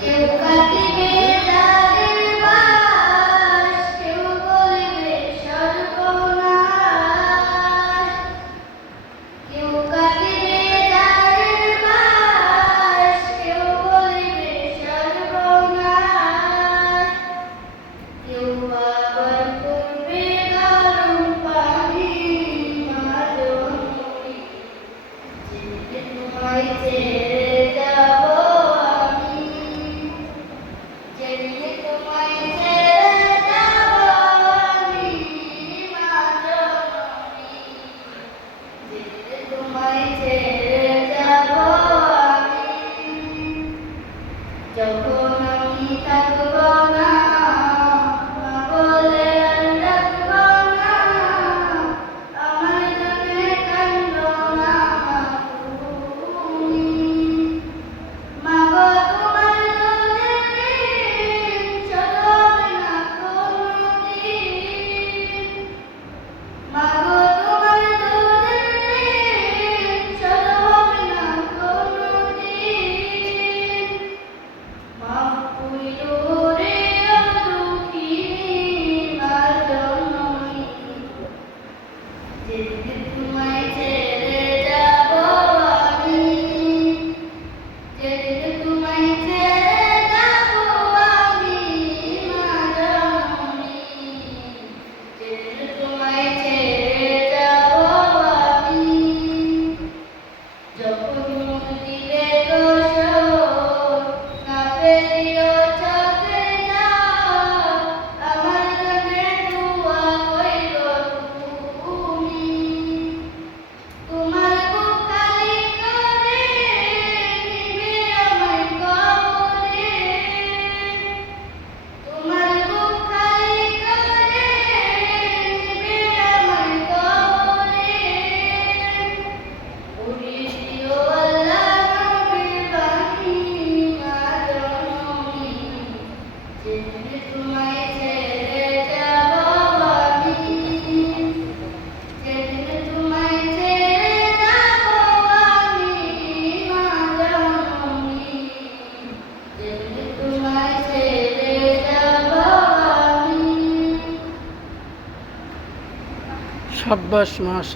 কেউ কাটিবে তাদের বাস, কেউ বলিবে সর্বনাশ। কেউ কাটিবে তাদের বাস, কেউ বলিবে সর্বনাশ। কেউ আবার করবে গরম পানি, মা জননী যেদিকে তোমায় ছেড়ে যাব আমি, যেদিকে তোমায় ছেড়ে যাব আমি, মা জননী যেদিকে তোমায় ছেড়ে যাব আমি। যখন আমি থাকব না, মা বলে আর ডাকব না, আমার জন্যে কাঁদো না মা তুমি। মা গো তোমার দুধের ঋণ শোধ হবে না কোনদিন। মা গো তোমার দুধের ঋণ শোধ হবে না কোনদিন। মাফ কইরো রে ও দুঃখিনী মা জননী, যেদিকে তোমায় ছেড়ে যাব আমি, যেদিকে তোমায় ছেড়ে যাব আমি, মা জননী যেদিকে তোমায় ছেড়ে যাব আমি। যখন মুখ দিবে দোসর, না ফেলিও চোখের জল, আমার জন্যে দোয়া কইরো তুমি। তোমার বুক খালি করে নিবে আমায় কবরে, তোমার বুক খালি করে নিবে আমায় কবরে। উড়িয়ে দিও আল্লাহ নবীর বাণী, মা জননী যেদিকে তোমায় ছেড়ে যাব আমি, যেদিকে তোমায় ছেড়ে যাব আমি, মা জননী যেদিকে তোমায় ছেড়ে যাব আমি। সাব্বাস মাশাআল্লাহ।